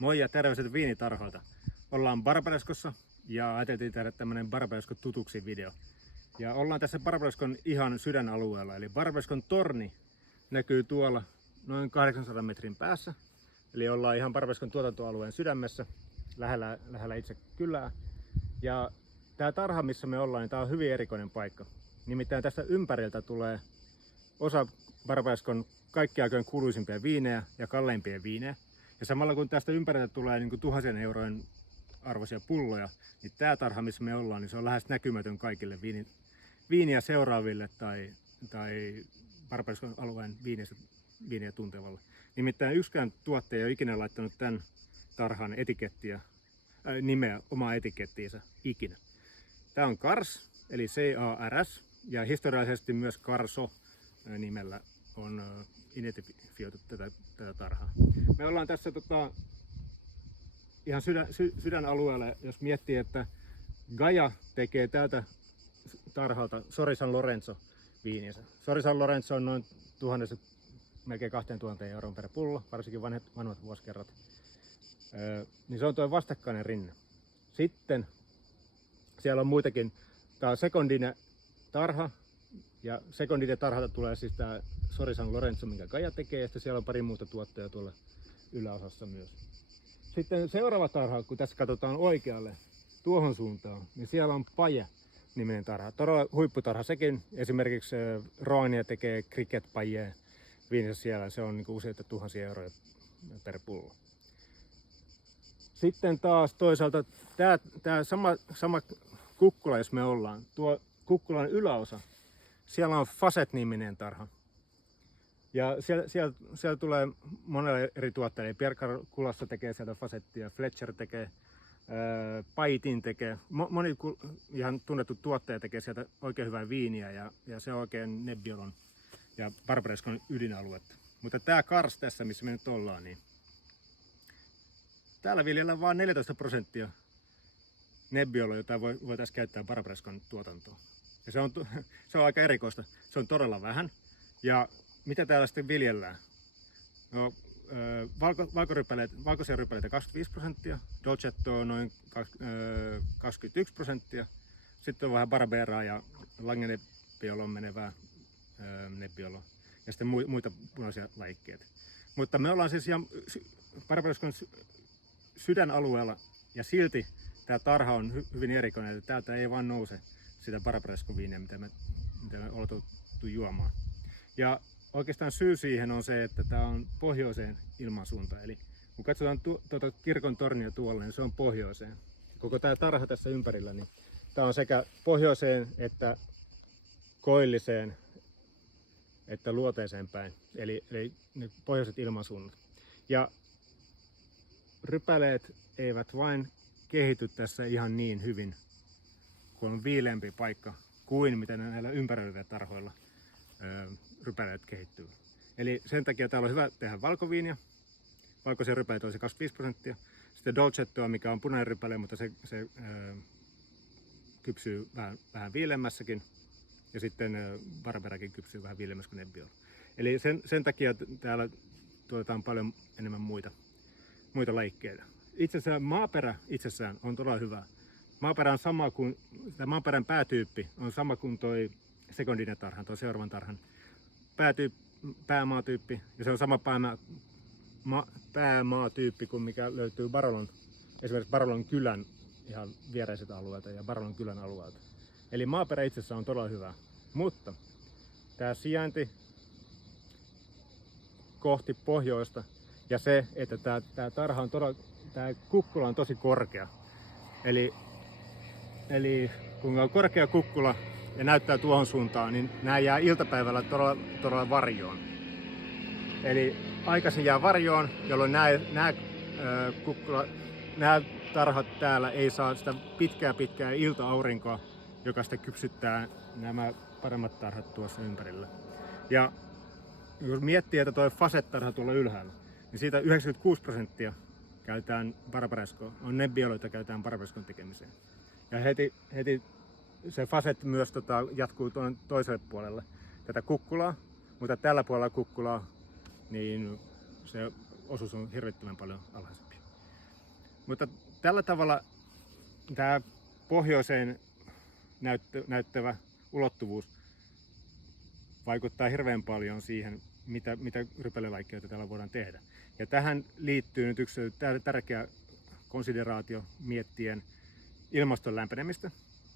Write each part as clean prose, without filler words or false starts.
Moi ja terveiset viinitarhoilta. Ollaan Barbareskossa ja ajateltiin tehdä tämmönen Barbaresko tutuksi video. Ja ollaan tässä Barbareskon ihan sydänalueella, eli Barbareskon torni näkyy tuolla noin 800 metrin päässä. Eli ollaan ihan Barbareskon tuotantoalueen sydämessä, lähellä itse kylää. Ja tää tarha, missä me ollaan, niin tää on hyvin erikoinen paikka. Nimittäin tästä ympäriltä tulee osa Barbareskon kaikkien aikojen kuuluisimpia viinejä ja kalleimpia viinejä. Ja samalla kun tästä ympäriltä tulee niin kuin tuhansien eurojen arvoisia pulloja, niin tämä tarha, missä me ollaan, niin se on lähes näkymätön kaikille viiniä seuraaville tai Barbareskon alueen viiniä tuntevalle. Nimittäin yksikään tuottaja ei ole ikinä laittanut tämän tarhan nimeä, omaa etikettiinsä ikinä. Tämä on Kars, eli C-A-R-S, ja historiallisesti myös Karso nimellä on identifioitu tätä tarhaa. Me ollaan tässä ihan sydänalueella, jos miettii, että Gaia tekee tältä tarhalta Sori San Lorenzo viininsä. Sori San Lorenzo on noin 1000, melkein 2000 euroon per pullo, varsinkin vanhat vuosikerrat. Niin se on tuo vastakkainen rinne. Sitten siellä on muitakin. Tämä on Secondine tarha. Ja Secondine tarhalta tulee siis tämä Sori San Lorenzo, minkä Gaia tekee, ja sitten siellä on pari muuta tuottajaa tuolla yläosassa myös. Sitten seuraava tarha, kun tässä katsotaan oikealle tuohon suuntaan, niin siellä on Paje-niminen tarha. Todella huipputarha sekin. Esimerkiksi Roania tekee Cricket Paje viinissä siellä. Se on niin kuin useita tuhansia euroja per pullo. Sitten taas toisaalta tämä sama kukkula, jos me ollaan, tuo kukkulan yläosa, siellä on Facet-niminen tarha. Ja siellä tulee monelle eri tuotteille. Pierre Kulassa tekee sieltä Facettia, Fletcher tekee, Paitin tekee. Moni ihan tunnettu tuottaja tekee sieltä oikein hyvää viiniä ja se on oikein Nebbiolon ja Barbareskon ydinaluetta. Mutta tämä Kars tässä, missä me nyt ollaan, niin täällä viljellään vain 14% Nebbiolo, jota voitaisiin käyttää Barbareskon tuotantoon. Ja se on aika erikoista. Se on todella vähän. Ja mitä täällä sitten viljellään? No, valkoisia rypäleitä 25%, Dolcettoa noin 21%, sitten on vähän Barberaa ja Langenebbioloon menevää Nebbioloa ja sitten muita punaisia lajikkeita. Mutta me ollaan siis ihan Barbareskon sydänalueella ja silti tämä tarha on hyvin erikoinen, että täältä ei vaan nouse sitä Barbareskon viiniä, mitä me ollaan totuttu juomaan. Ja oikeastaan syy siihen on se, että tämä on pohjoiseen ilmansuuntaan. Eli kun katsotaan tuota kirkon tornia tuolla, niin se on pohjoiseen. Koko tämä tarha tässä ympärillä, niin tämä on sekä pohjoiseen että koilliseen että luoteeseen päin. Eli ne pohjoiset ilmansuunnat. Ja rypäleet eivät vain kehity tässä ihan niin hyvin, kun on viileämpi paikka kuin mitä näillä ympäröivillä tarhoilla rypäleet kehittyy. Eli sen takia täällä on hyvä tehdä valkoviiniä. Valkoisia rypäleitä olisi 25%. Sitten Dolcettoa, mikä on punainen rypäle, mutta se kypsyy vähän viileämmässäkin. Ja sitten Barberakin kypsyy vähän viileämmässä kuin Nebbiolo. Eli sen takia täällä tuotetaan paljon enemmän muita lajikkeita. Itse asiassa maaperä itsessään on todella hyvä. Maaperän päätyyppi on sama kuin toi Secondine tarhan, tuo seuraavan tarhan päämaatyyppi, ja se on sama päämaatyyppi kuin mikä löytyy esimerkiksi Barolon kylän ihan viereiseltä alueelta ja Barolon kylän alueelta. Eli maaperä itsessään on todella hyvä, mutta tämä sijainti kohti pohjoista ja se, että tämä tarha on tämä kukkula on tosi korkea. Eli kun on korkea kukkula ja näyttää tuohon suuntaan, niin nämä jää iltapäivällä todella varjoon. Eli aikaisin jää varjoon, jolloin nämä tarhat täällä ei saa sitä pitkää ilta-aurinkoa, joka sitten kypsyttää nämä paremmat tarhat tuossa ympärillä. Ja jos miettii, että tuo Facet-tarha tuolla ylhäällä, niin siitä 96% käytetään Barbareskoa, on Nebbioloita käytetään Barbareskon tekemiseen. Ja heti se Facet myös jatkuu tuonne toiselle puolelle tätä kukkulaa, mutta tällä puolella kukkulaa niin se osuus on hirvittävän paljon alhaisempi. Mutta tällä tavalla tämä pohjoiseen näyttävä ulottuvuus vaikuttaa hirveän paljon siihen, mitä rypälelaikkeita täällä voidaan tehdä. Ja tähän liittyy nyt yksi tärkeä konsideraatio miettien ilmaston lämpenemistä.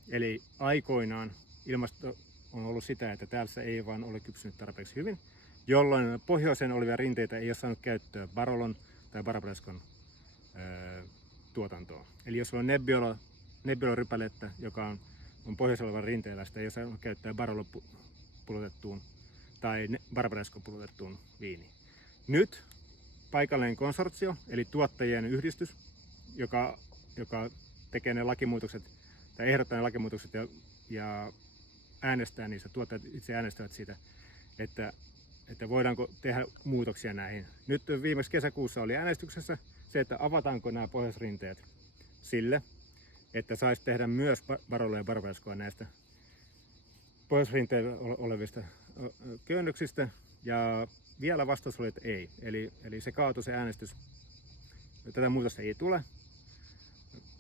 Eli aikoinaan ilmasto on ollut sitä, että täällä ei vaan ole kypsynyt tarpeeksi hyvin, jolloin pohjoisen olevia rinteitä ei ole saanut käyttöä Barolon tai Barbarescon tuotantoon. Eli jos on Nebbiolo-rypälettä, joka on pohjoisella olevalla rinteellä, sitä ei ole saanut käyttöä Barolo pulutettuun tai Barbarescon pulutettuun viiniin. Nyt paikallinen konsortio, eli tuottajien yhdistys, joka tekee ne lakimuutokset tai ehdottaa ne lakimuutokset ja äänestää niissä, tuottajat itse äänestävät siitä, että voidaanko tehdä muutoksia näihin. Nyt viimeksi kesäkuussa oli äänestyksessä se, että avataanko nämä pohjoisrinteet sille, että saisi tehdä myös Baroloa ja Barbarescoa näistä pohjoisrinteillä olevista käännöksistä, ja vielä vastaus oli, että ei. Eli se kaatui se äänestys. Tätä muutosta ei tule.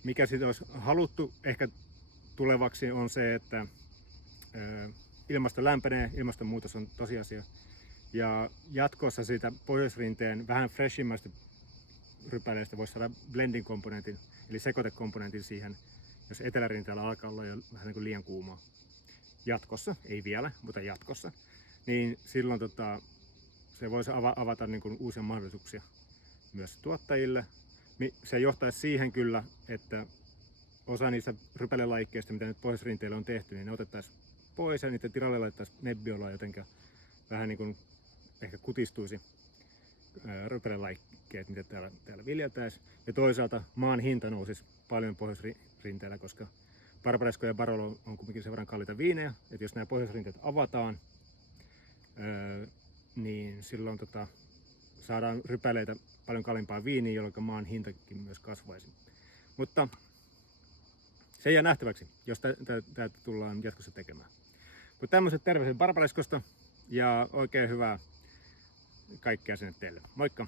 Mikä sitten olisi haluttu ehkä tulevaksi on se, että ilmasto lämpenee, ilmastonmuutos on tosiasia. Ja jatkossa siitä pohjoisrinteen vähän freshimmästä rypäleestä voisi saada blending-komponentin, eli sekoitekomponentin siihen, jos etelärinteellä alkaa olla jo vähän niin kuin liian kuumaa. Jatkossa, ei vielä, mutta jatkossa, niin silloin se voisi avata niin kuin uusia mahdollisuuksia myös tuottajille. Se johtaisi siihen kyllä, että osa niistä rypälelaikkeista, mitä nyt pohjoisrinteillä on tehty, niin ne otettaisiin pois ja niiden tilalle laittaisiin Nebbioloa, jotenka vähän niin kuin ehkä kutistuisi rypälelaikkeet, mitä täällä viljeltäisiin. Ja toisaalta maan hinta nousisi paljon pohjoisrinteellä, koska Barbaresco ja Barolo on kuitenkin sen verran kalliita viinejä, että jos nämä pohjoisrinteet avataan, niin silloin saadaan rypäleitä paljon kalliimpaa viiniä, jolloin maan hintakin myös kasvaisi. Mutta se jää nähtäväksi, jos tätä tullaan jatkossa tekemään. Mutta tämmöiset terveiset Barbarescosta ja oikein hyvää kaikkea sinne teille. Moikka!